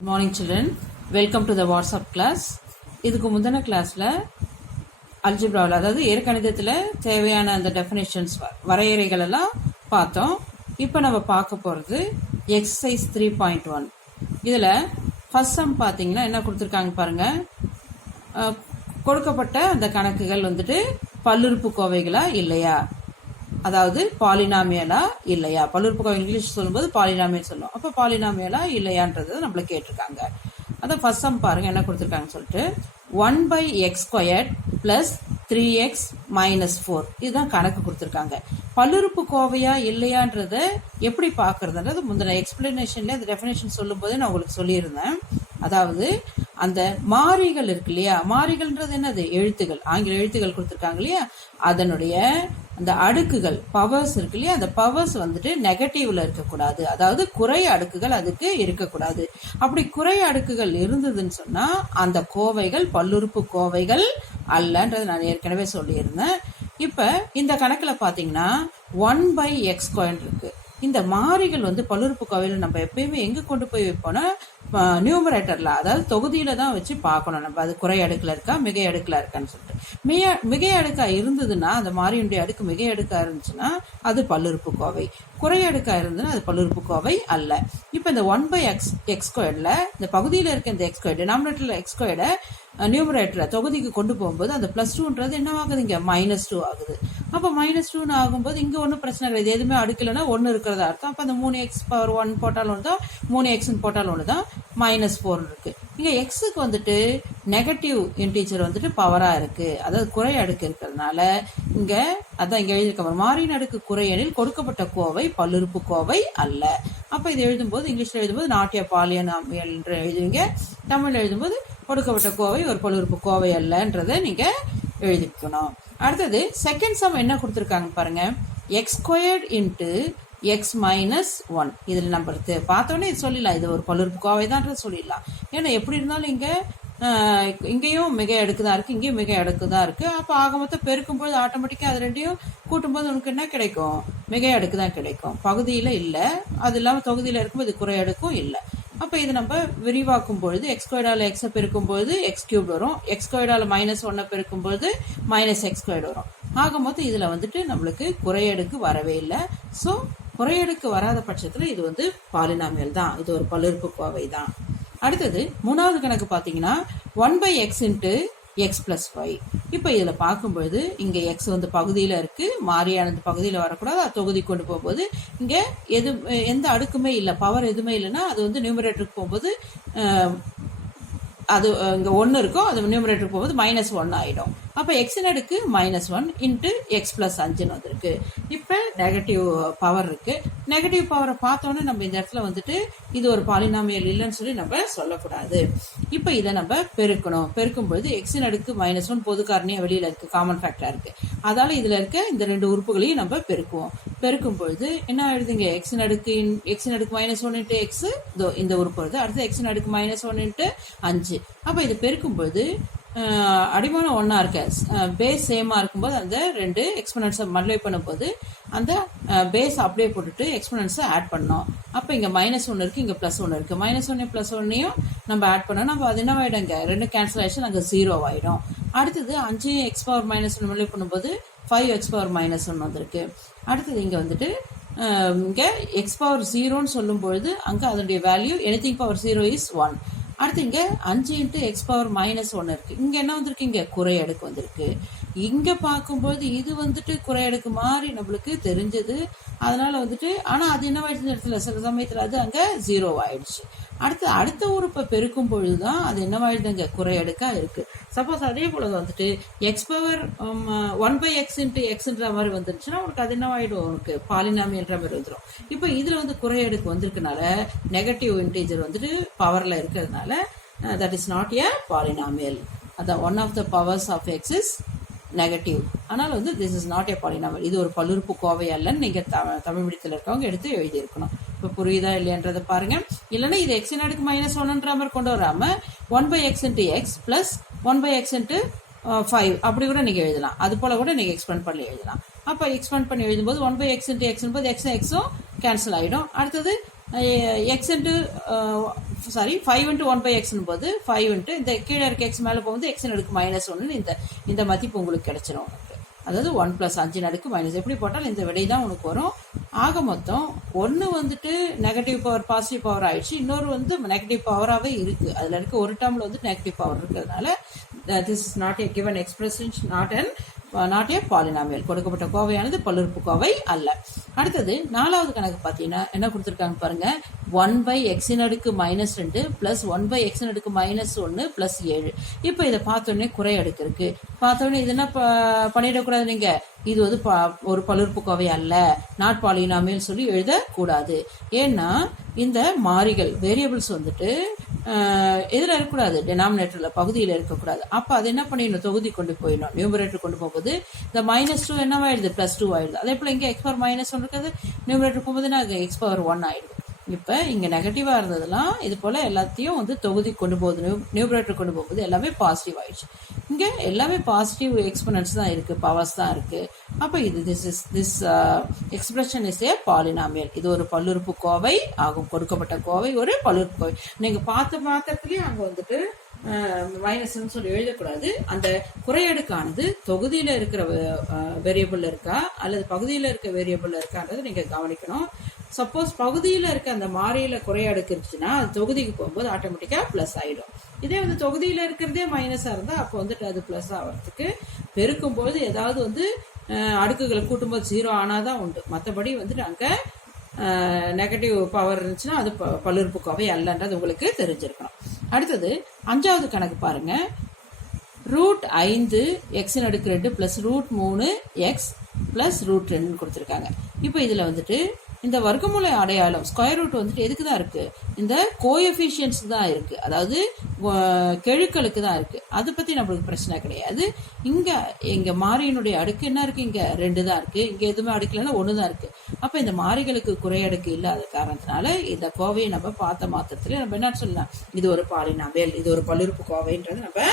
Good morning children. Welcome to the WhatsApp class. இதுக்கு முந்தின கிளாஸ்ல அல்ஜிப்ராவில் அதாவது இயற்கணிதத்தில் தேவையான அந்த டெஃபினேஷன்ஸ் வரையறைகள் எல்லாம் பார்த்தோம். இப்போ நம்ம பார்க்க போகிறது எக்ஸசைஸ் 3.1. இதில் ஃபர்ஸ்ட் சம் பார்த்தீங்கன்னா என்ன கொடுத்துருக்காங்க பாருங்க. கொடுக்கப்பட்ட அந்த கணக்குகள் வந்துட்டு பல்லுறுப்புக்கோவைகளா இல்லையா, அதாவது பாலினாமியலா இல்லையா, பல்லுறுப்புக்கோவை இங்கிலீஷ் சொல்லும்போது பாலினாமியல் சொல்லுவோம். அப்போ பாலினாமியலா இல்லையான்றது நம்மள கேட்டிருக்காங்க. அதான் ஃபர்ஸ்ட் சம் பாருங்க என்ன கொடுத்துருக்காங்கன்னு சொல்லிட்டு 1/x² + 3x - 4 இதுதான் கணக்கு கொடுத்துருக்காங்க. பல்லுறுப்புக்கோவையா இல்லையான்றத எப்படி பார்க்கறதுன்றது முந்தின எக்ஸ்பிளனேஷன்ல அந்த டெஃபினேஷன் சொல்லும் போதே நான் உங்களுக்கு சொல்லியிருந்தேன். அதாவது அந்த மாறிகள் இருக்கு இல்லையா, மாறிகள்ன்றது என்னது, எழுத்துகள், ஆங்கில எழுத்துகள் கொடுத்துருக்காங்க இல்லையா, அதனுடைய அந்த அடுக்குகள் பவர்ஸ் இருக்கு இல்லையா, அந்த பவர்ஸ் வந்துட்டு நெகட்டிவ்ல இருக்கக்கூடாது, அதாவது குறை அடுக்குகள் அதுக்கு இருக்கக்கூடாது. அப்படி குறை அடுக்குகள் இருந்ததுன்னு சொன்னா அந்த கோவைகள் பல்லுறுப்பு கோவைகள் அல்லன்றது நான் ஏற்கனவே சொல்லியிருந்தேன். இப்ப இந்த கணக்குல பாத்தீங்கன்னா 1/x² இருக்கு. இந்த மாறிகள் வந்து பல்லுறுப்புக்கோவையில நம்ம எப்பயுமே எங்க கொண்டு போய் வைப்போம்னா நியூமரேட்டர்ல, அதாவது தொகுதியில தான் வச்சு பார்க்கணும் நம்ம, அது குறை அடுக்குல இருக்கா மிகை அடுக்குல இருக்கான்னு சொல்லிட்டு. மிகை அடுக்கா இருந்ததுன்னா அந்த மாறியுடைய அடுக்கு மிகை அடுக்கா இருந்துச்சுன்னா அது பல்லுறுப்புக்கோவை, குறை அடுக்கா இருந்ததுன்னா அது பல்லுறுப்புக்கோவை அல்ல. இப்ப இந்த 1/x² இந்த பகுதியில இருக்க இந்த x² டினாமினேட்டர்ல x² நியூமரேட்டர் தொகுதிக்கு கொண்டு போகும்போது அந்த +2ன்றது என்ன ஆகுது, இங்க -2 ஆகுது. அப்ப -2 ஆகும்போது இங்க ஒன்றும் பிரச்சனை கிடையாது, எதுவுமே அடுக்கலன்னா 1 இருக்கிறதா அர்த்தம். அப்ப அந்த 3x⁴ போட்டாலும் ஒன்று தான், 3x போட்டாலும் ஒன்று தான், -4 இருக்கு. இங்க எக்ஸுக்கு வந்துட்டு நெகட்டிவ் இன்டீஜர் வந்துட்டு பவரா இருக்கு, அதாவது குறை அடுக்கு இருக்கிறதுனால இங்க அதான் இங்க எழுதியிருக்க மாறியின் அடுக்கு குறை எனில் கொடுக்கப்பட்ட கோவை பல்லுறுப்பு கோவை அல்ல. அப்ப இது எழுதும்போது இங்கிலீஷ்ல எழுதும்போது நாட் எ பாலினாமியல் என்று எழுதுவீங்க, தமிழ்ல எழுதும்போது கொடுக்கப்பட்ட கோவை ஒரு பல்லுறுப்பு கோவை அல்லன்றதை நீங்க எழுதிக்கணும். அடுத்தது செகண்ட் சம் என்ன கொடுத்துருக்காங்க பாருங்க, x² × x - 1. இதுல நம்ம பார்த்தோன்னே இது சொல்லிடலாம், இது ஒரு பல்லுறுப்பு கோவை தான் சொல்லிடலாம். ஏன்னா எப்படி இருந்தாலும் இங்கேயும் மிகை அடுக்கு தான் இருக்கு, இங்கேயும் மிகை அடுக்கு தான் இருக்கு. அப்ப ஆக மொத்தம் பெருக்கும்போது ஆட்டோமேட்டிக்கா அது ரெண்டையும் கூட்டும்போது உனக்கு என்ன கிடைக்கும், மிகை அடுக்கு தான் கிடைக்கும். பகுதியில இல்ல, அது இல்லாம தொகுதியில இருக்கும்போது குறை அடுக்கும் இல்ல. அப்ப இது நம்ம விரிவாக்கும் பொழுது x² x பெருக்கும் பொழுது x³ வரும், x² -1 பெருக்கும் பொழுது -x² வரும். ஆக மொத்தம் இதுல வந்துட்டு நம்மளுக்கு குறையடுக்கு வரவே இல்லை. சோ குறையடுக்கு வராத பட்சத்துல இது வந்து பாலினாமியல் தான், இது ஒரு பல்லுறுப்பு கோவை தான். அடுத்தது மூணாவது கணக்கு பாத்தீங்கன்னா 1/x × x + y. இப்ப இதுல பார்க்கும்போது இங்க x வந்து பகுதியில இருக்கு, மாறியானது பகுதியில வரக்கூடாது, அது தொகுதி கொண்டு போகும்போது இங்க எந்த அடுக்குமே இல்ல, பவர் எதுவுமே இல்லைன்னா அது வந்து நியூமரேட்டருக்கு போகும்போது அது இங்க 1 இருக்கும், அது நியூமரேட்டருக்கு போகும்போது -1 ஆயிடும். அப்ப x அடுக்கு -1 × x + 5 வந்திருக்கு. இப்ப நெகட்டிவ் பவர் இருக்கு. நெகட்டிவ் பவரை பார்த்தோன்னே நம்ம இந்த இடத்துல வந்துட்டு இது ஒரு பாலினாமியல் இல்லைன்னு சொல்லி நம்ம சொல்லக்கூடாது. இப்ப இதை நம்ம பெருக்கணும். பெருக்கும்போது x அடுக்கு -1 பொது காரணியா வெளியில இருக்கு, காமன் ஃபேக்டரா இருக்கு. அதால இதுல இருக்க இந்த ரெண்டு உறுப்புகளையும் நம்ம பெருக்குவோம். பெருக்கும் பொழுது என்ன எழுதுங்க, x அடுக்கு -1 × x இந்த உறுப்பு வருது. அடுத்து x அடுக்கு -1 × 5. அப்ப இது பெருக்கும்போது அடிமானம் ஒன்னா இருக்க, பேஸ் சேமா இருக்கும்போது அந்த ரெண்டு எக்ஸ்போனன்ட்ஸை மல்டிப்ளை பண்ணும்போது அந்த பேஸ் அப்படியே போட்டுட்டு எக்ஸ்போனன்ட்ஸை ஆட் பண்ணோம். அப்ப இங்க -1 இருக்கு, இங்க +1 இருக்கு. -1 +1 நம்ம ஆட் பண்ணோம், நம்ம அது என்ன ஆயிடுங்க, ரெண்டு கேன்சலேஷன் அங்க 0 ஆயிடும். அடுத்தது 5 x⁻−1 மல்டிப்ளை பண்ணும்போது 5x⁻−1 வந்திருக்கு. அடுத்தது இங்க வந்துட்டு இங்க x⁻0 சொல்லும் பொழுது அங்க அதனுடைய வேல்யூ எனிதிங் பவர் 0 is 1. அடுத்து இங்க 5 × x⁻−1 இருக்கு. இங்க என்ன வந்திருக்கு, இங்க குறை அடுக்கு வந்திருக்கு. இங்க பார்க்கும்போது இது வந்துட்டு குறை அடுக்கு மாதிரி நம்மளுக்கு தெரிஞ்சது. அதனால வந்துட்டு ஆனா அது என்ன ஆயிடுச்சு இடத்துல சில சமயத்துல அது அங்க 0 ஆயிடுச்சு. அடுத்த உறுப்பை பெருக்கும் பொழுதுதான் அது என்னவாயிடுதுங்க, குறை அடுக்கா இருக்கு. சப்போஸ் அதே போல வந்துட்டு x⁻1/x × xன்ற மாதிரி வந்துருச்சுன்னா உனக்கு அது என்னவாயிடும், உனக்கு பாலினாமியல்ன்ற மாதிரி வந்துடும். இப்ப இதுல வந்து குறை அடுக்கு வந்திருக்கனால நெகட்டிவ் இன்டீஜர் வந்துட்டு பவர்ல இருக்கிறதுனால that is not a polynomial. அதான் one of the powers of x is negative. ஆனால் வந்து this is not a polynomial. இது ஒரு பல்லுறுப்பு கோவை அல்லன்னு நீங்க தமிழ் மீடியத்தில் இருக்கவங்க எடுத்து எழுதி இருக்கணும். இப்ப புரியுதா இல்லையன்றதை பாருங்க. இல்லைன்னா இது x அடுக்கு -1ன்ற மாதிரி கொண்டு வராம 1/x × x + 1/x × 5 அப்படி கூட நீங்க எழுதலாம். அது போல கூட நீங்க எக்ஸ்பேண்ட் பண்ணி எழுதலாம். அப்ப எக்ஸ்பேண்ட் பண்ணி எழுதும்போது 1/x × x என்பது x கேன்சல் ஆயிடும். அடுத்தது x × sorry 5 into 1 by x போது 5 into இந்த கீழே இருக்க x மேலே போகும்போது x அடுக்கு -1 இந்த மதிப்பு உங்களுக்கு கிடைச்சிடும் உனக்கு. அதாவது 1 + 5 அடுக்கு மைனஸ் எப்படி போட்டாலும் இந்த விடை தான் உனக்கு வரும். ஆக மொத்தம் ஒன்று வந்துட்டு நெகட்டிவ் பவர் பாசிட்டிவ் பவர் ஆயிடுச்சு, இன்னொரு வந்து நெகட்டிவ் பவராகவே இருக்கு. அதில் இருக்க ஒரு டேர்மில் வந்து நெகட்டிவ் பவர் இருக்கிறதுனால this is not A given expression, not a polynomial. கொடுக்கப்பட்ட கோவையானது பல்லுறுப்புக்கோவை அல்ல. அடுத்தது 4வது கணக்கு பார்த்தீங்கன்னா என்ன கொடுத்துருக்காங்க பாருங்க. 1/x அடுக்கு -2 + 1/x அடுக்கு -1 + 7. இப்போ இதை பார்த்தோன்னே குறை அடுக்கு இருக்கு. பார்த்தோன்னே இது என்ன பண்ணிடக்கூடாது, நீங்க இது வந்து ஒரு பல்லுறுப்புக்கோவை அல்ல, நாட் பாலினாமியல் சொல்லி எழுதக்கூடாது. ஏன்னா இந்த மாறிகள் வேரியபிள்ஸ் வந்துட்டு எதில் இருக்கக்கூடாது, டெனாமினேட்டர்ல பகுதியில் இருக்கக்கூடாது. அப்போ அது என்ன பண்ணிடணும், தொகுதி கொண்டு போயிடணும். நியூமரேட்டர் கொண்டு போகும்போது இந்த -2 என்னவாயிடுது, +2 ஆயிடுது. அதே போல இங்கே x⁻−1 இருக்குது, நியூமரேட்டர் போகும்போது x⁻1 ஆயிடுது. இப்போ இங்கே நெகட்டிவாக இருந்ததெல்லாம் இது போல் எல்லாத்தையும் வந்து தொகுதி கொண்டு போகுது, நியூமரேட்டர் கொண்டு போகும்போது எல்லாமே பாசிட்டிவ் ஆயிடுச்சு. இங்கே எல்லாமே பாசிட்டிவ் எக்ஸ்பொனன்ட்ஸ் தான் இருக்குது, பவர்ஸ் தான் இருக்குது. அப்போ இது this expression is a polynomial. இது ஒரு பல்லுறுப்புக்கோவை ஆகும். கொடுக்கப்பட்ட கோவை ஒரு பல்லுறுப்புக்கோவை. நீங்கள் பார்த்த மாத்திரத்துலேயும் அங்கே வந்துட்டு மைனஸ்ன்னு சொல்லி எழுதக்கூடாது. அந்த குறையடுக்கானது தொகுதியில் இருக்கிற வேரியபிள் இருக்கா அல்லது பகுதியில் இருக்க வேரியபிள் இருக்கான்றது நீங்கள் கவனிக்கணும். சப்போஸ் பகுதியில் இருக்க அந்த மாறியில குறையடுக்கு இருந்துச்சுன்னா அது தொகுதிக்கு போகும்போது ஆட்டோமேட்டிக்கா பிளஸ் ஆயிடும். இதே வந்து தொகுதியில இருக்கிறதே மைனஸா இருந்தா அப்போ வந்துட்டு அது பிளஸ் ஆகிறதுக்கு பெருக்கும்போது ஏதாவது வந்து அடுக்குகளை கூட்டும்போது 0 ஆனாதான் உண்டு. மற்றபடி வந்துட்டு அங்க நெகட்டிவ் பவர் இருந்துச்சுன்னா அது பல்லுறுப்புக்கோவை அல்லன்றது உங்களுக்கு தெரிஞ்சிருக்கணும். அடுத்தது 5வது கணக்கு பாருங்க. √5 x⁻2 + √3x + √2 கொடுத்துருக்காங்க. இப்போ இதுல வந்துட்டு இந்த வர்க்கமூல அடையாளம் ஸ்கொயர் ரூட் வந்துட்டு எதுக்கு தான் இருக்கு, இந்த கோஎஃபிஷியன்ஸ் தான் இருக்கு, அதாவது கெழுக்களுக்கு தான் இருக்கு. அதை பத்தி நம்மளுக்கு பிரச்சனை கிடையாது. இங்க மாறியினுடைய அடுக்கு என்ன இருக்கு, இங்க 2 தான் இருக்கு, இங்க எதுவுமே அடுக்கலன்னா 1 தான் இருக்கு. அப்ப இந்த மாறிகளுக்கு குறையடுக்கு இல்லாத காரணத்தினால இந்த கோவையை நம்ம பார்த்த மாத்திரத்துல நம்ம என்ன சொல்லலாம், இது ஒரு பாலினாமியல், இது ஒரு பல்லுறுப்புக்கோவைன்றது நம்ம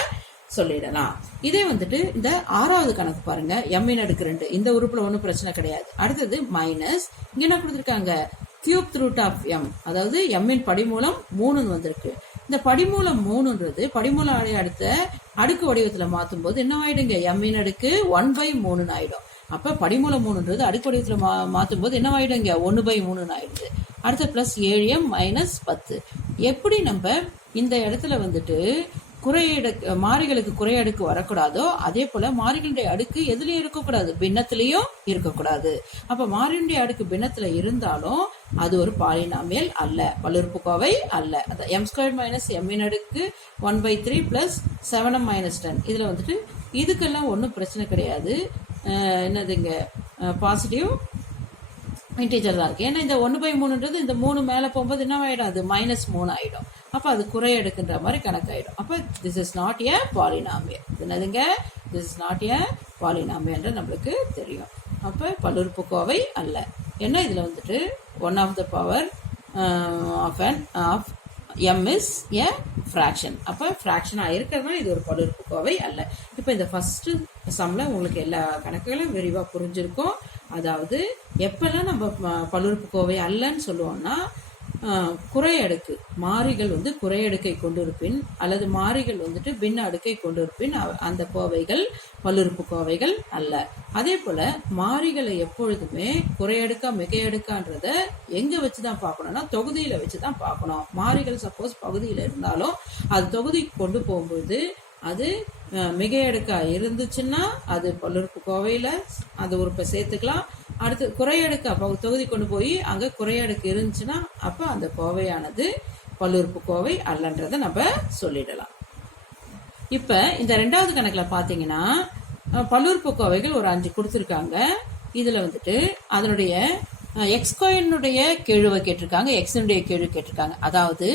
சொல்லிடலாம். இதே வந்துட்டு இந்த 6வது கணக்கு பாருங்க. m⁻2 இந்த உறுப்புல ஒன்றும் பிரச்சனை கிடையாது. அடுத்தது மைனஸ் இங்க என்ன கொடுத்துருக்காங்க, √3 அதாவது m படிமூலம் 3 வந்திருக்கு. இந்த படிமூலம் 3ன்றது படிமூல அடுத்த அடுக்கு வடிவத்துல மாற்றும் போது என்ன ஆயிடுங்க, m⁻1/3 ஆயிடும். அப்ப படிமூலம் 3ன்றது அடுக்கு வடிவத்துல மாற்றும் போது என்ன ஆயிடுங்க, 1/3 ஆயிடுது. அடுத்த +7m - 10. எப்படி நம்ம இந்த இடத்துல வந்துட்டு மாறிகளுக்கு குறையடுக்கு வரக்கூடாதோ அதே போல மாறிகளுடைய அடுக்கு எதுலயும் இருக்கக்கூடாது, பின்னத்திலையும் இருக்கக்கூடாது. அப்ப மாறிகளுடைய அடுக்கு பின்னத்துல இருந்தாலும் அது ஒரு பாலினாமியல் அல்ல, பல்லுறுப்புக்கோவை அல்ல. m² - m⁻1/3 + 7m - 10. இதுல வந்துட்டு இதுக்கெல்லாம் ஒன்றும் பிரச்சனை கிடையாது. என்னதுங்க, பாசிட்டிவ் இன்டீஜர் தான் இருக்கு. ஏன்னா இந்த 1/3ன்றது இந்த 3 மேல போகும்போது என்ன ஆயிடும், அது -3 ஆயிடும். அப்ப அது குறையடுக்குன்ற மாதிரி கணக்காயிடும். அப்ப this is not a polynomial. என்னதுங்க, this is not a polynomial நம்மளுக்கு தெரியும். அப்ப பல்லுறுப்புக்கோவை அல்ல. ஏன்னா இதுல வந்துட்டு 1 of the power of m is a fraction. அப்ப ஃபிராக்ஷனா இருக்கிறதுனால இது ஒரு பல்லுறுப்புக்கோவை அல்ல. இப்ப இந்த ஃபர்ஸ்ட் சம்ல உங்களுக்கு எல்லா கணக்குகளும் விரிவா புரிஞ்சிருக்கும். அதாவது எப்பெல்லாம் நம்ம பல்லுறுப்புக்கோவை அல்லன்னு சொல்லுவோம்னா, குறையடுக்கு மாறிகள் வந்து குறையடுக்கை கொண்டிருப்பின் அல்லது மாறிகள் வந்துட்டு பின்ன அடுக்கை கொண்டிருப்பின் அந்த கோவைகள் பல்லுறுப்புக்கோவைகள் அல்ல. அதே போல மாறிகளை எப்பொழுதுமே குறையடுக்கா மிகையடுக்கான்றத எங்க வச்சுதான் பார்க்கணும்னா தொகுதியில வச்சுதான் பார்க்கணும். மாறிகள் சப்போஸ் பகுதியில இருந்தாலும் அது தொகுதிக்கு கொண்டு போகும்போது அது மிகையடுக்கா இருந்துச்சுன்னா அது பல்லுறுப்புக்கோவையில அது உறுப்பை சேர்த்துக்கலாம். அடுத்து குறையடுக்கா தொகுதி கொண்டு போய் அங்க குறையடுக்கு இருந்துச்சுன்னா அப்ப அந்த கோவையானது பல்லுறுப்புக்கோவை அல்லன்றதை நம்ம சொல்லிடலாம். இப்ப இந்த 2வது கணக்குல பாத்தீங்கன்னா பல்லுறுப்புக்கோவைகள் ஒரு 5 கொடுத்திருக்காங்க. இதுல வந்துட்டு அதனுடைய x² கெழுவை கேட்டிருக்காங்க, x-னுடைய கெழு கேட்டிருக்காங்க. அதாவது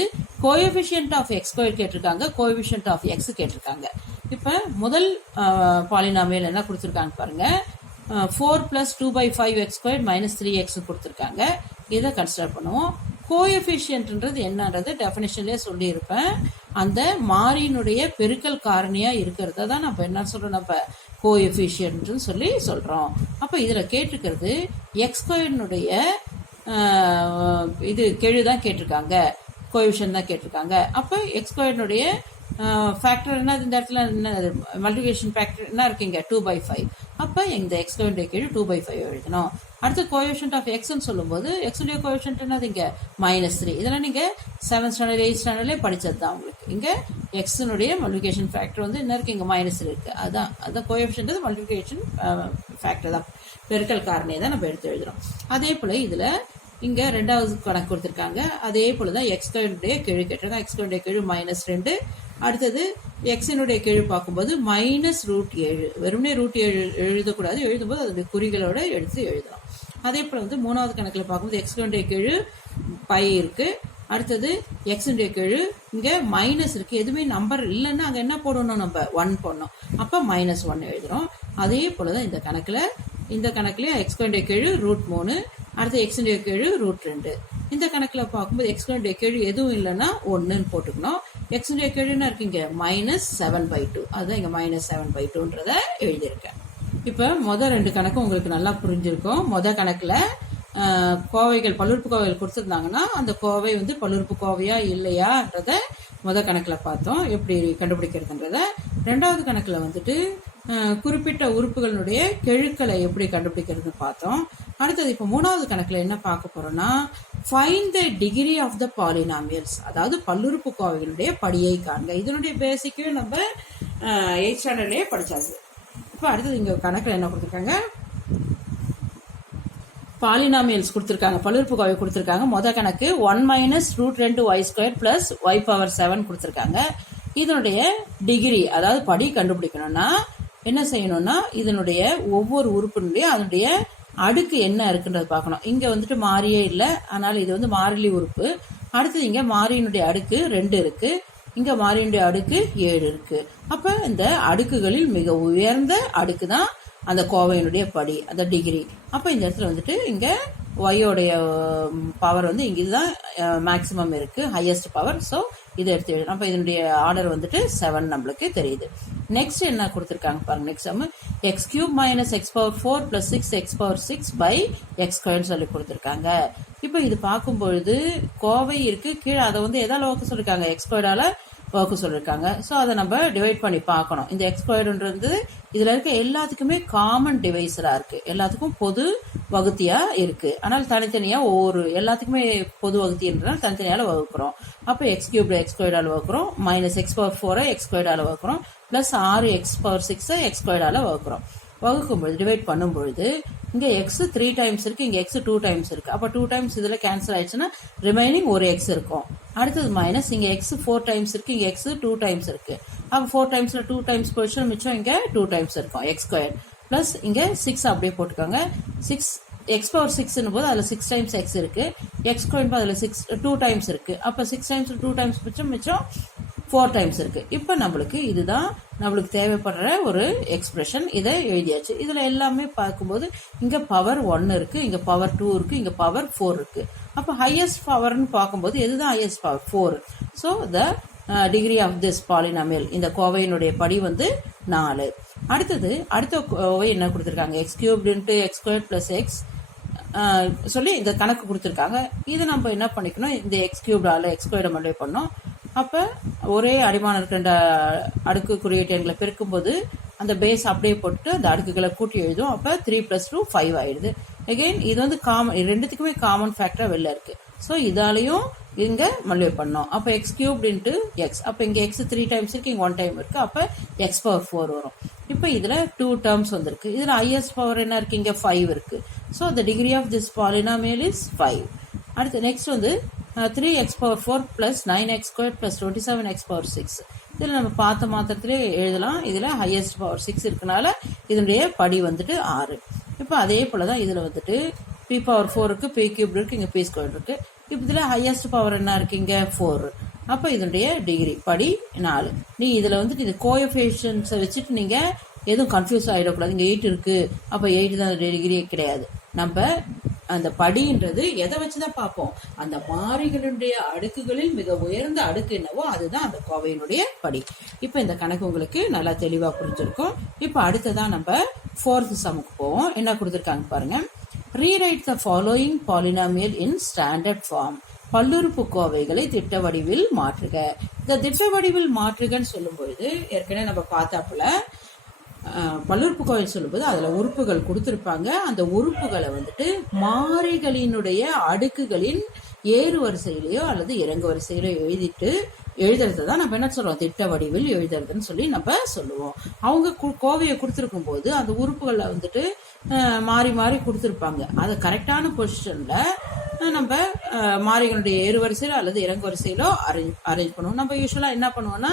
கோஎஃபிஷியன்ட் ஆஃப் x² கேட்டிருக்காங்க, கோஎஃபிஷியன்ட் ஆஃப் x கேட்டிருக்காங்க. இப்ப முதல் பாலினாமியல் என்ன கொடுத்திருக்காங்க பாருங்க, 4 + 2/5x² - 3x கொடுத்திருக்காங்க. இதை கன்சிடர் பண்ணுவோம். கோஎஃபிஷியன்ட்ன்றது என்னன்றது டெஃபினிஷன்லயே சொல்லியிருப்பேன். அந்த மாறியினுடைய பெருக்கல் காரணியா இருக்கிறத தான் நம்ம என்ன சொல்றோம், நம்ம கோஎஃபிஷியன்ட்னு சொல்லி சொல்றோம். அப்ப இதுல கேட்டிருக்கிறது x² இது கெழு தான் கேட்டிருக்காங்க. கோஎஃபிஷியன்ட் தான் கேட்டிருக்காங்க. அப்போ எக்ஸ் ஸ்கொயர்னுடைய ஃபேக்டர் என்ன, இந்த இடத்துல என்ன மல்டிபிகேஷன் ஃபேக்டர் என்ன இருக்கீங்க 2/5. அப்போ இந்த எக்ஸ் ஸ்கொயருடைய கீழ் 2/5 எழுதணும். அடுத்து கோஎஃபிஷியன்ட் ஆஃப் எக்ஸ்ன்னு சொல்லும்போது எக்ஸுடைய கோஎஃபிஷியன்ட் என்னது இங்கே -3. இதெல்லாம் நீங்கள் 7th ஸ்டாண்டர்ட் 8th ஸ்டாண்டர்ட்லேயே படித்தது தான் உங்களுக்கு. இங்கே எக்ஸினுடைய மல்டிபிகேஷன் ஃபேக்டர் வந்து என்ன இருக்குது, இங்கே -3 இருக்குது. அதான் கோஎஃபிஷியன்ட் மல்டிபிகேஷன் ஃபேக்டர் தான், பெருக்கல் காரணியை தான் நம்ம எடுத்து எழுதுகிறோம். அதே போல் இதில் இங்கே ரெண்டாவது கணக்கு கொடுத்துருக்காங்க. அதே போல் தான் எக்ஸ் ஸ்கொயருடைய கீழ் கேட்டிருக்காங்க. எக்ஸ் ஸ்கொயருடைய கீழ் -2. அடுத்தது எக்ஸினுடைய கீழ் பார்க்கும்போது -√7. வெறுமனே √7 எழுதக்கூடாது, எழுதும்போது அதனுடைய குறிகளோட எடுத்து எழுதலாம். அதே போல் வந்து மூணாவது கணக்கில் பார்க்கும்போது எக்ஸ்னுடைய கீழ் π இருக்கு. அடுத்தது எக்ஸுடைய கீழ் இங்கே மைனஸ் இருக்கு. எதுவுமே நம்பர் இல்லைன்னா அங்கே என்ன போடணும், நம்ம 1 போடணும். அப்போ -1 எழுதுறோம். அதே போல தான் இந்த கணக்குல எக்ஸ்னுடைய கீழ் √3. அடுத்து எக்ஸுடைய கீழ் √2. இந்த கணக்கில் பார்க்கும்போது எக்ஸ்னுடைய கீழ் எதுவும் இல்லைன்னா 1ன்னு போட்டுக்கணும். எக்ஸுடைய கீழ்னா இருக்கீங்க -7/2. அதுதான் இங்கே -7/2ன்றத எழுதியிருக்கேன். இப்போ மொதல் 2 கணக்கு உங்களுக்கு நல்லா புரிஞ்சிருக்கும். மொதல் கணக்கில் கோவைகள் பல்லுறுப்பு கோவைகள் கொடுத்துருந்தாங்கன்னா அந்த கோவை வந்து பல்லுறுப்பு கோவையா இல்லையான்றத மொதல் கணக்கில் பார்த்தோம், எப்படி கண்டுபிடிக்கிறதுன்றத. ரெண்டாவது கணக்கில் வந்துட்டு குறிப்பிட்ட உறுப்புகளுடைய கெழுக்களை எப்படி கண்டுபிடிக்கிறதுன்னு பார்த்தோம். அடுத்தது இப்போ மூணாவது கணக்கில் என்ன பார்க்க போறோம்னா, find the degree of the polynomials, அதாவது பல்லுறுப்பு கோவைகளுடைய படியை காண்க. இதனுடைய பேசிக்கவே நம்ம 8th ஸ்டாண்டர்ட்லேயே படிச்சாச்சு. இப்போ அடுத்தது இங்கே கணக்கில் என்ன கொடுத்துருக்காங்க, பாலினாமியல்ஸ் கொடுத்துருக்காங்க, பல்லுறுப்பு கோவை கொடுத்துருக்காங்க. மொதல் கணக்கு 1 - √2y² + y⁻7 கொடுத்துருக்காங்க. இதனுடைய டிகிரி அதாவது படி கண்டுபிடிக்கணும்னா என்ன செய்யணும்னா, இதனுடைய ஒவ்வொரு உறுப்பினுடைய அதனுடைய அடுக்கு என்ன இருக்குன்றது பார்க்கணும். இங்க வந்துட்டு மாறியே இல்லை, அதனால இது வந்து மாறிலி உறுப்பு. அடுத்தது இங்க மாறியினுடைய அடுக்கு 2 இருக்கு, இங்க மாறியினுடைய அடுக்கு 7 இருக்கு. அப்ப இந்த அடுக்குகளில் மிக உயர்ந்த அடுக்கு தான் அந்த கோவையினுடைய படி, அந்த டிகிரி. அப்ப இந்த இடத்துல வந்துட்டு இங்க ஒய்யோடைய பவர் வந்து இங்க இதுதான் மேக்சிமம் இருக்கு, ஹையஸ்ட் பவர். ஸோ இதை எடுத்து எழுதணும். அப்ப இதனுடைய ஆர்டர் வந்துட்டு 7 நம்மளுக்கு தெரியுது. நெக்ஸ்ட் என்ன கொடுத்துருக்காங்க பாருங்க. நெக்ஸ்ட் நம்ம x³ - x⁴ + 6x⁴ சொல்லி கொடுத்துருக்காங்க. இப்போ இது பார்க்கும்பொழுது கோவை இருக்கு, கீழே அதை வந்து எதால வகுக்க சொல்லிருக்காங்க, x² வகுக்க சொல்லியிருக்காங்க. ஸோ அதை நம்ம டிவைட் பண்ணி பார்க்கணும். இந்த x² இதுல இருக்க எல்லாத்துக்குமே காமன் டிவைஸரா இருக்கு, எல்லாத்துக்கும் பொது வகுத்தியா இருக்கு. ஆனால் தனித்தனியா ஒவ்வொரு எல்லாத்துக்குமே பொது வகுத்தின்றதால தனித்தனியால வகுக்கிறோம். அப்ப x³ x² வகுக்கிறோம், -x⁴ x² வகுக்கிறோம், பிளஸ் 6x⁴ x² வகுக்கிறோம். வகுக்கும்பொழுது டிவைட் பண்ணும்பொழுது இங்க x 3 டைம்ஸ் இருக்கு, இங்க x 2 டைம்ஸ் இருக்கு. அப்ப 2 டைம்ஸ் இதுல கேன்சல் ஆயிடுச்சுன்னா ரிமைனிங் ஒரு x இருக்கும். அடுத்தது மைனஸ் இங்க x 4 டைம்ஸ் இருக்கு, இங்க x 2 டைம்ஸ் இருக்கு. அப்ப 4 டைம்ஸ்ல 2 டைம்ஸ் போயிடுச்சு, மிச்சம் இங்க 2 டைம்ஸ் இருக்கும் x² பிளஸ் இங்க 6 அப்படியே போட்டுக்கோங்க. 6 x⁴ போது அதுல 6 டைம்ஸ் x இருக்கு, x² அதுல 2 டைம்ஸ் இருக்கு. அப்ப 6 டைம்ஸ் 2 டைம்ஸ் மிச்சம் 4 டைம்ஸ் இருக்கு. இப்ப நம்மளுக்கு இதுதான் நம்மளுக்கு தேவைப்படுற ஒரு எக்ஸ்பிரஷன். இதை எழுதியாச்சு. இதுல எல்லாமே பார்க்கும்போது இங்க பவர் 1 இருக்கு, இங்க பவர் 2 இருக்கு, இங்க பவர் 4 இருக்கு. அப்ப ஹையஸ்ட் பவர்னு பார்க்கும்போது எதுதான் highest power? 4. So the degree of this polynomial, இந்த கோவையினுடைய படி வந்து 4. அடுத்த கோவை என்ன கொடுத்துருக்காங்க, x³ × x² + x சொல்லி இந்த கணக்கு கொடுத்துருக்காங்க. இதை நம்ம என்ன பண்ணிக்கணும், இந்த x³ x² மல்டிப்ளை பண்ணோம். அப்ப ஒரே அடிமானம் இருக்க 2 அடுக்குக்குரிய எண்களை பெருக்கும்போது அந்த பேஸ் அப்படியே போட்டு அந்த அடுக்குகளை கூட்டி எழுதும். அப்ப 3 + 2 5 ஆயிடுது. அகைன் இது வந்து காமன், ரெண்டுத்துக்குமே காமன் ஃபேக்டரா வெளில இருக்கு. ஸோ இதாலையும் இங்க மல்டிப்ளை பண்ணோம். அப்ப x³ × x, அப்ப இங்க x 3 டைம்ஸ் இருக்கு, இங்க 1 டைம் இருக்கு. அப்ப x⁴ வரும். இப்ப இதுல 2 டேர்ம்ஸ் வந்திருக்கு. இதுல ஹையஸ்ட் பவர் என்ன இருக்கு, இங்க 5 இருக்கு. So the degree of this polynomial is 5. அடுத்து நெக்ஸ்ட் வந்து 3x⁴ + 9x² + 27x⁴. இதுல நம்ம பார்த்த மாத்திரத்திலே எழுதலாம். இதுல ஹையஸ்ட் பவர் 6 இருக்கனால இதனுடைய படி வந்துட்டு 6. இப்ப அதே போலதான் இதுல வந்துட்டு p⁴ இருக்கு, p³ இருக்கு, இங்க p² இருக்கு. இப்ப இதுல ஹையஸ்ட் பவர் என்ன இருக்கு, இங்க 4. அப்ப இதனுடைய டிகிரி படி 4. நீ இதுல வந்துட்டு இந்த கோஎஃபிஷியன்ட்ஸை வச்சுட்டு நீங்க எதுவும் கன்ஃபியூஸ் ஆயிடக்கூடாது. இங்க 8 இருக்கு, அப்ப 8 தான் டிகிரியே கிடையாது. நம்ம அந்த படின்றது எதை வச்சுதான் பார்ப்போம், அந்த மாறிகளுடைய அடுக்குகளில் மிக உயர்ந்த அடுக்கு என்னவோ அதுதான் அந்த கோவையினுடைய படி. இப்ப இந்த கணக்கு உங்களுக்கு நல்லா தெளிவா புரிஞ்சிருக்கும். இப்ப அடுத்ததான் நம்ம 4th சம்முக்கு போவோம். என்ன கொடுத்திருக்காங்க பாருங்க. Rewrite the following polynomial in standard form. பல்லுறுப்புக்கோவைகளை திட்ட வடிவில் மாற்றுக. இந்த திட்ட வடிவில் மாற்றுகன்னு சொல்லும்போது ஏற்கனவே நம்ம பார்த்தாப்புல பல்லுறுப்புக்கோவை சொல்லும்போது அதுல உறுப்புகள் கொடுத்திருப்பாங்க. அந்த உறுப்புகளை வந்துட்டு மாறிகளினுடைய அடுக்குகளின் ஏறு வரிசையிலேயோ அல்லது இறங்கு வரிசையிலோ எழுதுறது தான் நம்ம என்ன சொல்றோம், திட்ட வடிவில் எழுதுறதுன்னு சொல்லி நம்ம சொல்லுவோம். அவங்க கோவையை கொடுத்துருக்கும் போது அந்த உறுப்புகளை வந்துட்டு மாறி மாறி கொடுத்துருப்பாங்க. அதை கரெக்டான பொசிஷன்ல நம்ம மாறிகளுடைய ஏறு வரிசையிலோ அல்லது இறங்கு வரிசையிலோ அரேஞ்ச் பண்ணுவோம். நம்ம யூஸ்வலா என்ன பண்ணுவோம்னா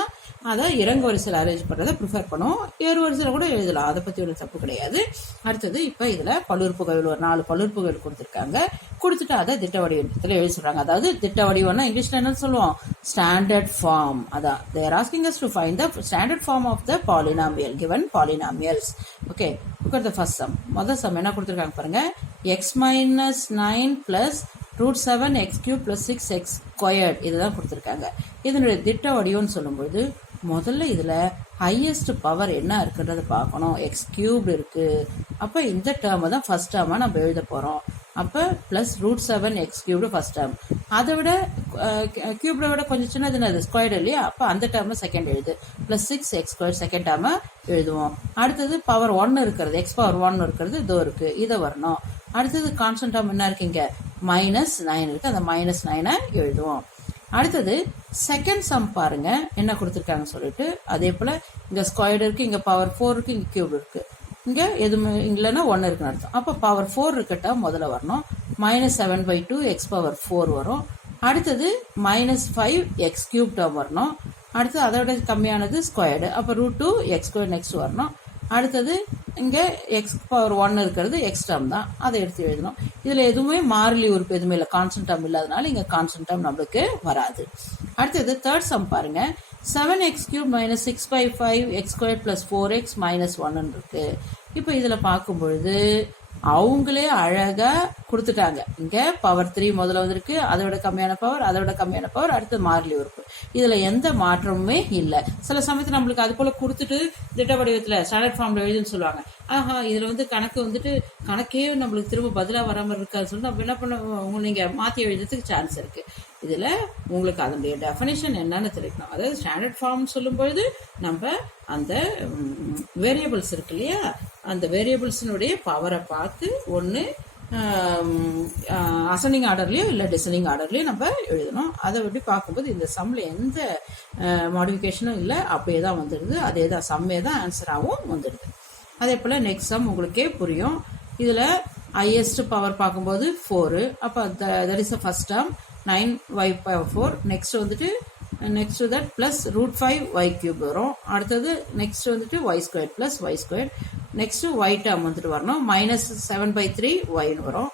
அதை இறங்கு வரிசையில் அரேஞ்ச் பண்றதை ப்ரிஃபர் பண்ணுவோம். ஏறு வரிசையில கூட எழுதலாம், அதை பத்தி ஒரு தப்பு கிடையாது. அடுத்தது இப்ப இதுல பல்லுறுப்புகள் ஒரு 4 பல்லுறுப்புகள் கொடுத்துருக்காங்க. கொடுத்துட்டு அதை திட்ட வடிவத்தில் எழுதி சொல்றாங்க. அதாவது திட்ட வடிவம்னா இங்கிலீஷ்ல என்ன சொல்லுவோம், ஸ்டாண்டர்ட் ஃபார்ம். அதான் they are asking us to find the standard form of the polynomial given polynomials. Okay, look at the first sum. முதல் சம் என்ன கொடுத்துருக்காங்க பாருங்க, x minus 9 plus root 7 x cube plus 6 x squared இதுதான் கொடுத்துருக்காங்க. இதனுடைய திட்ட வடிவம்னு சொல்லும்போது முதல்ல இதுல ஹையஸ்ட் பவர் என்ன இருக்குன்றத பார்க்கணும். எக்ஸ் கியூப் இருக்கு. அப்ப இந்த டேர்ம் தான் ஃபர்ஸ்ட் டேர்மா நம்ம எழுத போறோம். அப்ப plus root 7 X cubed first term, அதை விட கியூப்ட விட கொஞ்சம் சின்னது ஸ்கொயர்டு இல்லையா, அப்ப அந்த டேர்ம் செகண்ட் எழுது. Plus 6 X square second term எழுதுவோம். அடுத்தது பவர் 1 இருக்கிறது, எக்ஸ் பவர் 1 இருக்கிறது இதோ இருக்கு, இதை வரணும். அடுத்தது கான்ஸ்டன்ட் டேர்ம் என்ன இருக்கு, இங்க -9 இருக்கு, அந்த -9 எழுதுவோம். அடுத்தது செகண்ட் சம் பாருங்க என்ன கொடுத்துருக்காங்க சொல்லிட்டு, அதே போல இங்க ஸ்கொயர்டு இருக்கு, இங்க பவர் 4 இருக்கு, இங்க கியூப் இருக்கு, இங்க எதுவுமே இல்லைன்னா 1 இருக்குன்னு அர்த்தம். அப்ப பவர் 4 இருக்கட்டா முதல்ல வரணும். -7/2 எக்ஸ் பவர் 4 வரும். அடுத்தது -5 எக்ஸ் கியூப் டேர்ம் வரணும். அடுத்தது அதை விட கம்மியானது ஸ்கொயர்டு, அப்ப √2 எக்ஸ் ஸ்கொயர் நெக்ஸ்ட் வரணும். அடுத்தது இங்க எக்ஸ் பவர் 1 இருக்கிறது எக்ஸ் டேர்ம் தான், அதை எடுத்து எழுதணும். இதுல எதுவுமே மாறிலி உறுப்பு எதுவுமே இல்லை, கான்ஸ்டன்ட் டேர்ம் இல்லாதனால இங்க கான்ஸ்டன்ட் டேர்ம் நம்மளுக்கு வராது. அடுத்தது தேர்ட் சம் பாருங்க, 7x³ - 6/5 x squared plus 4x - 1 இருக்கு. இப்ப இதுல பார்க்கும் பொழுது அவங்களே அழகா கொடுத்துட்டாங்க. இங்க பவர் 3 முதல்ல வந்திருக்கு, அதை விட கம்மியான பவர், அதை விட கம்மியான பவர், அடுத்து மாறிலி உறுப்பு. இதுல எந்த மாற்றமுமே இல்லை. சில சமயத்துல நம்மளுக்கு அது போல கொடுத்துட்டு திட்ட வடிவத்துல ஸ்டாண்டர்ட் ஃபார்ம்ல எழுதுன்னு சொல்லுவாங்க. இதுல வந்து கணக்கு வந்துட்டு கணக்கே நம்மளுக்கு திரும்ப பதிலா வராம இருக்காது சொல்லி நம்ம என்ன பண்ண, நீங்க மாத்தி எழுதுறதுக்கு சான்ஸ் இருக்கு. இதுல உங்களுக்கு அதனுடைய டெஃபினேஷன் என்னன்னு தெரிவிக்கணும். அதாவது ஸ்டாண்டர்ட் ஃபார்ம் சொல்லும் பொழுது நம்ம அந்த வேரியபிள்ஸ் இருக்கு இல்லையா, அந்த வேரியபிள்ஸினுடைய பவரை பார்த்து ஒன்று அசெண்டிங் ஆர்டர்லயோ இல்லை டிசெண்டிங் ஆர்டர்லயோ நம்ம எழுதணும். அதை எப்படி பார்க்கும்போது இந்த சம்ல எந்த மாடிஃபிகேஷனும் இல்லை, அப்படியே தான் வந்துடுது. அதே தான் சம்மே தான் ஆன்சராகவும் வந்துடுது. அதே போல நெக்ஸ்ட் சம் உங்களுக்கே புரியும். இதுல ஹையஸ்ட் பவர் பார்க்கும்போது 4, அப்போ that is the first term 9y/4. Next வந்துட்டு next to that plus √5y³ வரும். அடுத்தது நெக்ஸ்ட் வந்துட்டு y² plus y². Next y term வந்துட்டு வரணும், -7/3y வரும்.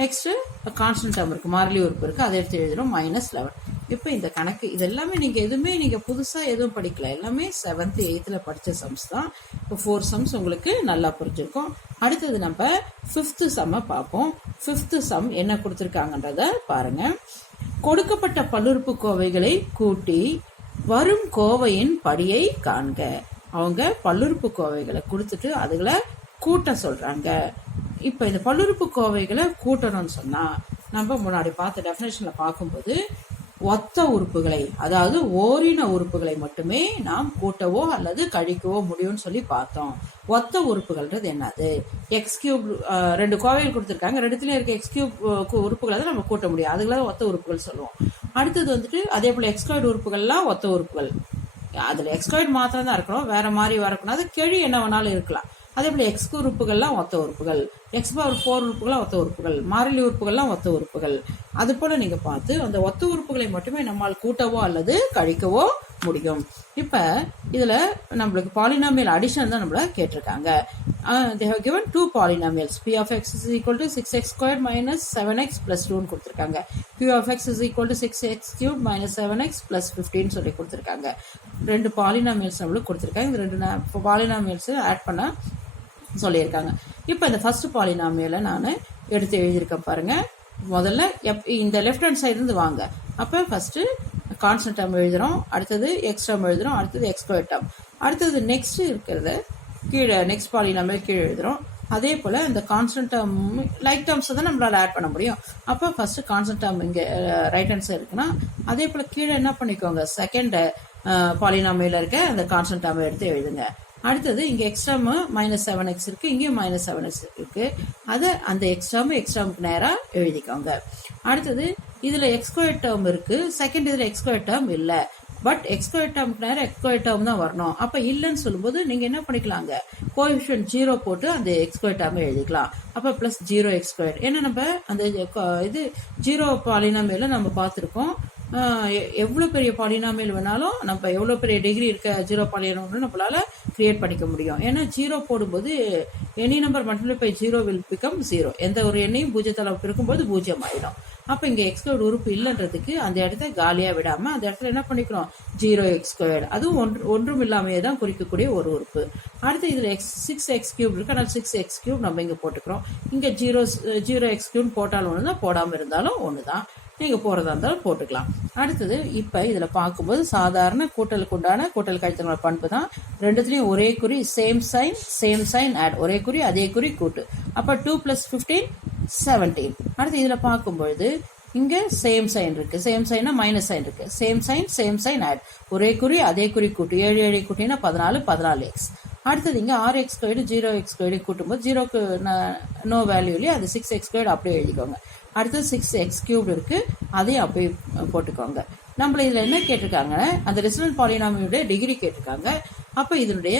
நெக்ஸ்ட் கான்ஸ்டன்ட் டேர்ம் இருக்கு, மாறிலி உறுப்பு இருக்கு, அதை எடுத்து எழுதுறோம் -11. இப்போ இந்த கணக்கு இது எல்லாமே நீங்க எதுவுமே நீங்க புதுசா எதுவும் படிக்கல, எல்லாமே 7th 8th படிச்ச சம்ஸ் தான். இப்போ 4 சம்ஸ் உங்களுக்கு நல்லா புரிஞ்சிருக்கும். அடுத்தது நம்ம 5th சம் பார்ப்போம். 5th சம் என்ன கொடுத்திருக்காங்கன்றத பாருங்க. கொடுக்கப்பட்ட பல்லுறுப்புக்கோவைகளை கூட்டி வரும் கோவையின் படியை காண்க. அவங்க பல்லுறுப்புக்கோவைகளை கொடுத்துட்டு அதுகளை கூட்ட சொல்றாங்க. இப்ப இந்த பல்லுறுப்புக்கோவைகளை கூட்டணும்னு சொன்னா நம்ம முன்னாடி பார்த்த டெஃபினேஷன்ல பார்க்கும்போது ஒத்த உறுப்புகளை, அதாவது ஓரின உறுப்புகளை மட்டுமே நாம் கூட்டவோ அல்லது கழிக்கவோ முடியும்னு சொல்லி பார்த்தோம். ஒத்த உறுப்புகள்ன்றது என்னது, x³ 2 கோவைகள் கொடுத்துருக்காங்க, ரெண்டுத்துலயும் இருக்க x³ உறுப்புகளை தான் நம்ம கூட்ட முடியும், அதுகளை ஒத்த உறுப்புகள் சொல்லுவோம். அடுத்தது வந்துட்டு அதே போல x² உறுப்புகள்லாம் ஒத்த உறுப்புகள். அதுல x² மாத்திரம் தான் இருக்கணும், வேற மாதிரி வரக்கூடாது. கெழி என்ன வேணாலும் இருக்கலாம். அதே போல x உறுப்புகள்லாம் ஒத்த உறுப்புகள், x/4 உறுப்புகள்லாம் ஒத்த உறுப்புகள், மாறிலி உறுப்புகள்லாம் ஒத்த உறுப்புகள். அது போல நீங்க பார்த்து அந்த ஒத்த உறுப்புகளை மட்டுமே நம்மால் கூட்டவோ அல்லது கழிக்கவோ முடியும். இப்ப இதுல நம்மளுக்கு பாலினாமியல் அடிஷன் தான் நம்மள கேட்டிருக்காங்க. they have given 2 polynomials. p of x is equal to 6x² minus 7x plus 2 கொடுத்திருக்காங்க. p of x is equal to 6x³ minus 7x plus 15 சொல்லி கொடுத்திருக்காங்க. 2 பாலினாமியல்ஸ் நம்மளுக்கு கொடுத்திருக்காங்க. இந்த 2 பாலினாமியல்ஸ் ஆட் பண்ண சொல்லியிருக்காங்க. இப்ப இந்த ஃபர்ஸ்ட் பாலினாமியலை நான் எடுத்து எழுதியிருக்கேன் பாருங்க. முதல்ல இந்த லெஃப்ட் ஹேண்ட் சைடு இருந்து வாங்க. அப்ப ஃபர்ஸ்ட் கான்ஸ்டன்ட் டேர்ம் எழுதுறோம், அடுத்தது எக்ஸ் டேர்ம் எழுதுறோம், அடுத்தது x² டேர்ம், அடுத்தது நெக்ஸ்ட் இருக்கிறது கீழே நெக்ஸ்ட் பாலினாமியல் கீழே எழுதுறோம். அதே போல இந்த கான்ஸ்டன்ட் டேர்ம் லைக் டேர்ம்ஸ் தான் நம்மளால ஆட் பண்ண முடியும். அப்போ ஃபர்ஸ்ட் கான்ஸ்டன்ட் டேர்ம் இங்க ரைட் ஹேண்ட் சைடு இருக்குன்னா அதே போல கீழே என்ன பண்ணிக்கோங்க, செகண்ட் பாலினாமியல இருக்க அந்த கான்ஸ்டன்ட் டேர்ம் எடுத்து எழுதுங்க. அடுத்தது இங்க எக்ஸ்ட்ராம் -7x இருக்கு, இங்கேயும் -7x இருக்கு. அதை அந்த எக்ஸ்ட்ராமுக்கு நேரா எழுதிக்கோங்க. அடுத்தது இதுல x² டேர்ம் இருக்கு, செகண்ட் இதுல x² டேர்ம் இல்ல. பட் x² டேர்முக்கு நேரம் x² டேர்ம் தான் வரணும். அப்ப இல்லைன்னு சொல்லும்போது நீங்க என்ன பண்ணிக்கலாங்க, கோஎஃபிஷியன்ட் 0 போட்டு அந்த x² டேர்ம் எழுதிக்கலாம். அப்ப பிளஸ் 0x². ஏன்னா நம்ம அந்த இது 0 பாலினாமியல நம்ம பார்த்திருக்கோம். எவ்வளவு பெரிய பாலினாமியல் வேணாலும் நம்ம எவ்வளவு பெரிய டிகிரி இருக்க 0 பாலினாமியல் நம்மளால கிரியேட் பண்ணிக்க முடியும். ஏன்னா 0 போடும்போது any number multiply by 0 will become 0. எந்த ஒரு எண்ணையும் பூஜ்ஜியத்தால பெருக்கும்போது 0 ஆயிடும். அப்ப இங்க x² உறுப்பு இல்லைன்றதுக்கு அந்த இடத்த காலியா விடாம அந்த இடத்துல என்ன பண்ணிக்கிறோம், 0x². அதுவும் ஒன்றும் இல்லாமையே தான் குறிக்கக்கூடிய ஒரு உறுப்பு. அடுத்து இதுல 6x³ இருக்கு, ஆனால் 6x³ நம்ம இங்க போட்டுக்கிறோம். இங்க 0x³ போட்டாலும் ஒண்ணுதான், போடாம இருந்தாலும் ஒண்ணுதான். நீங்க போறதா இருந்தாலும் போட்டுக்கலாம். அடுத்தது இப்ப இதுல பார்க்கும்போது சாதாரண கூட்டலுக்கு உண்டான கூட்டல் கழித்தல் பண்பு தான். ரெண்டுத்திலயும் ஒரே குறி, சேம் சைன் ஆட், ஒரே குறி அதே குறி கூட்டு. அப்ப 2 + 15 17. அடுத்து இதுல பார்க்கும்பொழுது இங்க சேம் சைன் இருக்கு, சேம் சைனா மைனஸ் சைன் இருக்கு, சேம் சைன் ஆட், ஒரே குறி அதே குறி கூட்டு. 7 7 கூட்டினா 14 x. அடுத்தது இங்க 6x² 0x² கூட்டும்போது 0க்கு நோ வேல்யூ இல்லையா, அது 6x² அப்படியே எழுதிக்கோங்க. அடுத்தது 6x³ இருக்கு, அதையும் அப்படியே போட்டுக்கோங்க. நம்மள இதுல என்ன கேட்டிருக்காங்க, அந்த ரிசல்டன்ட் பாலினாமியோட டிகிரி கேட்டிருக்காங்க. அப்ப இதனுடைய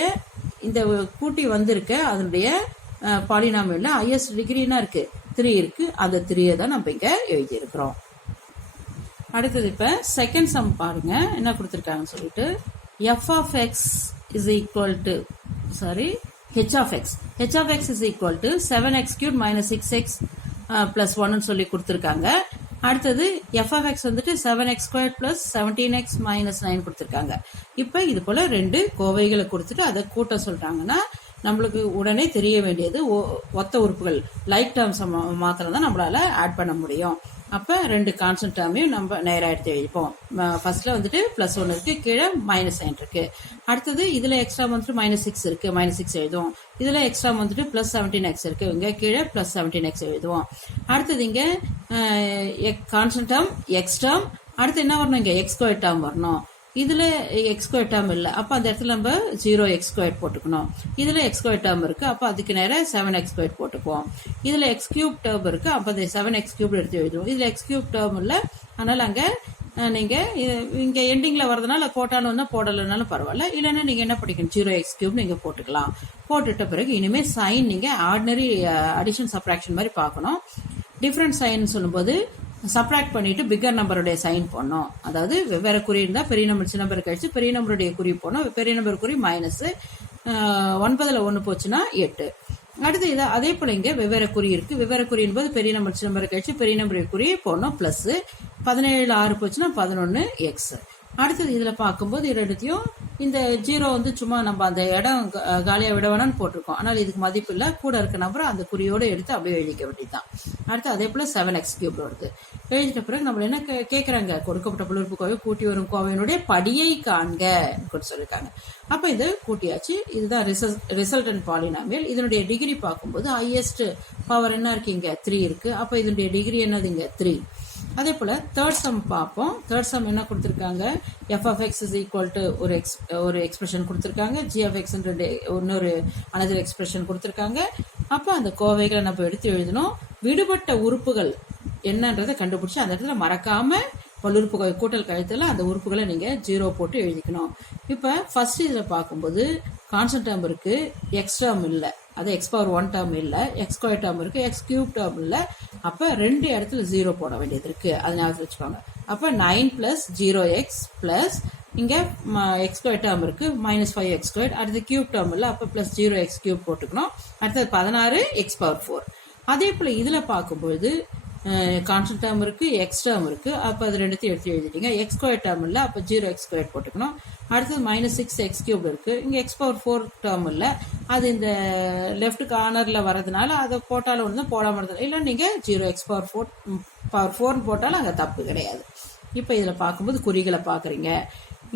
இந்த கூட்டி வந்திருக்க அதனுடைய பாலினாமியல்ல ஹையஸ்ட் டிகிரினா இருக்கு 3 இருக்கு, அந்த 3 தான் நம்ம இங்க எழுதி இருக்கிறோம். அடுத்தது இப்ப செகண்ட் சம் பாருங்க என்ன கொடுத்திருக்காங்கன்னு சொல்லிட்டு, f of x is equal to h of x is equal to 7x³ - 6x plus 1 சொல்லி கொடுத்திருக்காங்க. அடுத்தது f of x வந்துட்டு 7x² plus 17x minus 9 கொடுத்திருக்காங்க. இப்ப இது போல ரெண்டு கோவைகளை கொடுத்துட்டு அதை கூட்ட சொல்றாங்கன்னா நம்மளுக்கு உடனே தெரிய வேண்டியது ஒத்த உறுப்புகள் லைக் டேர்ம்ஸ் மாத்திரம் தான் நம்மளால ஆட் பண்ண முடியும். அப்ப ரெண்டு கான்ஸ்டன்ட் டேர்மையும் நம்ம நேரா எடுத்து எழுதிப்போம். ஃபர்ஸ்ட்ல வந்துட்டு +1 இருக்கு, கீழே -9 இருக்கு. அடுத்தது இதுல எக்ஸ்ட்ரா வந்துட்டு -6 இருக்கு, -6 எழுதுவோம். இதுல எக்ஸ்ட்ரா வந்துட்டு +17x இருக்கு, இங்க கீழே +17x எழுதுவோம். அடுத்தது இங்க கான்ஸ்டன்ட் டேர்ம் எக்ஸ் டேர்ம், அடுத்து என்ன வரணும், இங்க x² டேர்ம் வரணும். இதுல x² டேர்ம் இல்ல, அப்ப அந்த இடத்துல நம்ம 0x² போட்டுக்கணும். இதுல x² டேர்ம் இருக்கு, அப்ப அதுக்கு நேரம் 7x² போட்டுக்குவோம். இதுல x³ டேர்ம் இருக்கு, அப்ப அந்த 7x³ எடுத்து எழுதுவோம். இதுல x³ டேர்ம் இல்ல, அதனால அங்க நீங்க இங்க எண்டிங்ல வரதுனால போட்டாலும் போடலனாலும் பரவாயில்ல. இல்லைன்னா நீங்க என்ன பண்ணிக்கணும், 0x³ நீங்க போட்டுக்கலாம். போட்டுட்ட பிறகு இனிமே சைன் நீங்க ஆர்டினரி அடிஷன் சப்ராக்ஷன் மாதிரி பார்க்கணும். டிஃபரண்ட் சைன் சொல்லும்போது சப்ராக்ட் பண்ணிட்டு பிக்கர் நம்பருடைய சைன் போடணும். அதாவது வெவ்வேறு குறி இருந்தா பெரிய நம்பர் சின்ன நம்பர் கழிச்சு பெரிய நம்பருடைய குறி போடணும். பெரிய நம்பர் குறி -9ல 1 போச்சுன்னா 8. அடுத்து இதை அதே போல இங்க வெவ்வேறு குறி இருக்கு. வெவ்வேறு குறி என்பது பெரிய நம்பர் சின்ன நம்பர் கழிச்சு பெரிய நம்பருடைய குறி போடணும். பிளஸ் 17ல 6 போச்சுன்னா 11x. அடுத்தது இதுல பார்க்கும்போது இரண்டுத்தையும் இந்த 0 வந்து சும்மா நம்ம அந்த இடம் காலியா விட வேணாம்னு போட்டிருக்கோம். ஆனால் இதுக்கு மதிப்பு இல்ல, கூட இருக்க நம்பர் அந்த குறியோட எடுத்து அப்படியே எழுதிக்க வேண்டியதுதான். அடுத்து அதே போல 7x³ வருது. எழுதிட்ட பிறகு நம்ம என்ன கேட்கறாங்க, கொடுக்கப்பட்ட பல்லுறுப்புக்கோவை கூட்டி வரும் கோவையினுடைய படியை காண்க சொல்லிருக்காங்க. அப்ப இது கூட்டியாச்சு. இதுதான் ரிசல்டன்ட் பாலினாமியல். இதனுடைய டிகிரி பார்க்கும்போது ஹையஸ்ட் பவர் என்ன இருக்கு, இங்க 3 இருக்கு. அப்ப இதனுடைய டிகிரி என்னது, இங்க 3. அதே போல தேர்ட் சம் பார்ப்போம். தேர்ட் சம் என்ன கொடுத்திருக்காங்க, f of x is equal to ஒரு எக்ஸ்பிரஷன் கொடுத்திருக்காங்க, g of x இன்னொரு அனதர் எக்ஸ்பிரஷன் கொடுத்திருக்காங்க. அப்ப அந்த கோவைகளை நம்ம எடுத்து எழுதணும். விடுபட்ட உறுப்புகள் என்னன்றதை கண்டுபிடிச்சு அந்த இடத்துல மறக்காம பல்லுறுப்புக்கோவை கூட்டல் கழித்தல அந்த உறுப்புகளை நீங்க 0 போட்டு எழுதிக்கணும். இப்ப ஃபர்ஸ்ட் இதுல பார்க்கும்போது கான்ஸ்டன்ட் டேர்ம் இருக்கு, எக்ஸ் டேர்ம் இல்ல, அது x⁴ டேர்ம் இல்ல, x² டேர்ம் இருக்கு, x³ டேர்ம் இல்ல. அப்ப ரெண்டு இடத்துல 0 போட வேண்டியது இருக்கு, அதனால வச்சுக்கோங்க. அப்ப 9 + 0x பிளஸ் இங்க x² டேர்ம் இருக்கு -5x². அடுத்து கியூப் டேர்ம் இல்ல, அப்ப +0x³ போட்டுக்கணும். அடுத்தது 16x⁴. அதே போல இதுல பார்க்கும்போது கான்ஸ்டன்ட் டேர்ம் இருக்கு, எக்ஸ் டேர்ம் இருக்கு. அப்ப அது ரெண்டுத்தையும் எடுத்து எழுதிட்டீங்க. x² டேர்ம் இல்ல, அப்ப 0x² போட்டுக்கணும். அடுத்தது -6x³ இருக்கு, இங்க x⁴ டேர்ம் இல்ல, அது இந்த லெஃப்ட் கார்னர்ல வரதுனால அதை போட்டாலும் ஒன்று போடாம இருந்தது இல்ல, நீங்க 0x⁴ போட்டாலும் அங்க தப்பு கிடையாது. இப்ப இதுல பார்க்கும்போது குறிகளை பாக்குறீங்க.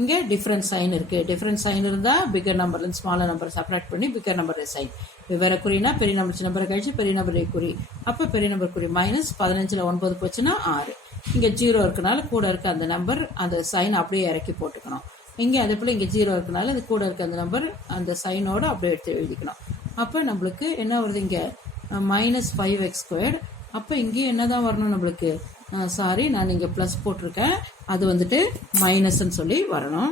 இங்கே டிஃப்ரெண்ட் சைன் இருக்கு. டிஃப்ரெண்ட் சைன் இருந்தா பிகர் நம்பர்லேருந்து ஸ்மாலர் நம்பர் செப்பரேட் பண்ணி பிகர் நம்பர் சைன். வெவ்வேறு குறினா பெரிய நம்பர் சின்ன நம்பர் கழிச்சு பெரிய நம்பர் குறி. அப்போ பெரிய நம்பர் குறி மைனஸ் 15ல் 9 போச்சுன்னா 6. இங்கே 0 இருக்கனால கூட இருக்க அந்த நம்பர் அந்த சைன் அப்படியே இறக்கி போட்டுக்கணும். இங்கே அதே போல் இங்கே 0 இருக்கனால இது கூட இருக்க அந்த நம்பர் அந்த சைனோட அப்படியே எடுத்து எழுதிக்கணும். அப்போ நம்மளுக்கு என்ன வருது இங்கே மைனஸ் 5x². அப்போ இங்கே என்னதான் வரணும் நம்மளுக்கு, சாரி நான் இங்கே ப்ளஸ் போட்டிருக்கேன், அது வந்துட்டு மைனஸ்ன்னு சொல்லி வரணும்.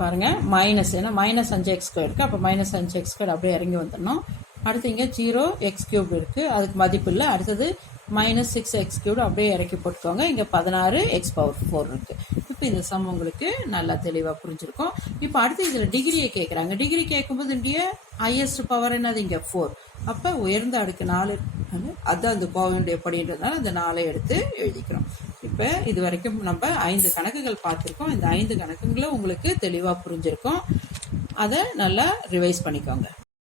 பாருங்க மைனஸ், ஏன்னா மைனஸ் 5x² இருக்கு. அப்போ மைனஸ் 5x² அப்படியே இறங்கி வந்துடணும். அடுத்து இங்கே 0x³ இருக்கு, அதுக்கு மதிப்பு இல்லை. அடுத்தது மைனஸ் 6x³ அப்படியே இறக்கி போட்டுக்கோங்க. இங்கே 16x⁴ இருக்கு. இப்போ இந்த சம் உங்களுக்கு நல்லா தெளிவாக புரிஞ்சிருக்கும். இப்போ அடுத்து இதில் டிகிரியை கேட்குறாங்க. டிகிரி கேட்கும்போது இங்கே ஹையஸ்ட் பவர் என்னது இங்கே 4. அப்போ உயர்ந்த அடுக்கு 4 அதுதான் அந்த கோவையுடைய படின்றதுனால அந்த 4 எடுத்து எழுதிக்கிறோம். இப்போ இது வரைக்கும் நம்ம 5 கணக்குகள் பார்த்துருக்கோம். இந்த 5 கணக்குகளை உங்களுக்கு தெளிவாக புரிஞ்சிருக்கும். அதை நல்லா ரிவைஸ் பண்ணிக்கோங்க.